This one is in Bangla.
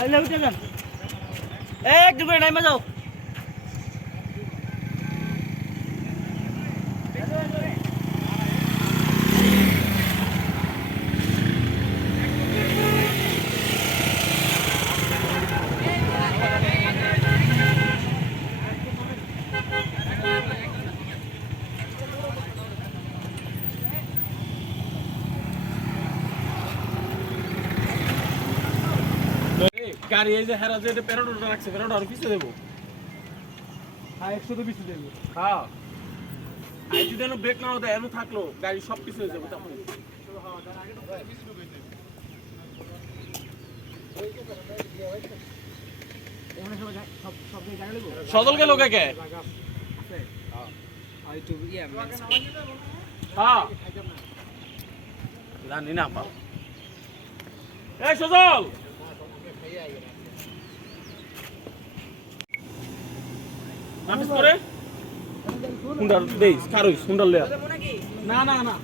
আইলে উঠে যান এক দুপুরে নাইমা যাও গাড়ি এই যে হেরা যে প্যারাডোটা রাখছে প্যারাডো আর পিছে দেবো হ্যাঁ 100 তো পিছু দেব হ্যাঁ আই যদি ব্রেক না দেয় এমন থাকলো গাড়ি সব কিছু হয়ে যাবে তখন এখানে সব সব গাড়ি লাগবে সদল গেল কে কে আর একটু ইয়া হ্যাঁ জানি না পাও এই সজল নামিস করে সুন্দর দেই কারুই সুন্দর লে না না না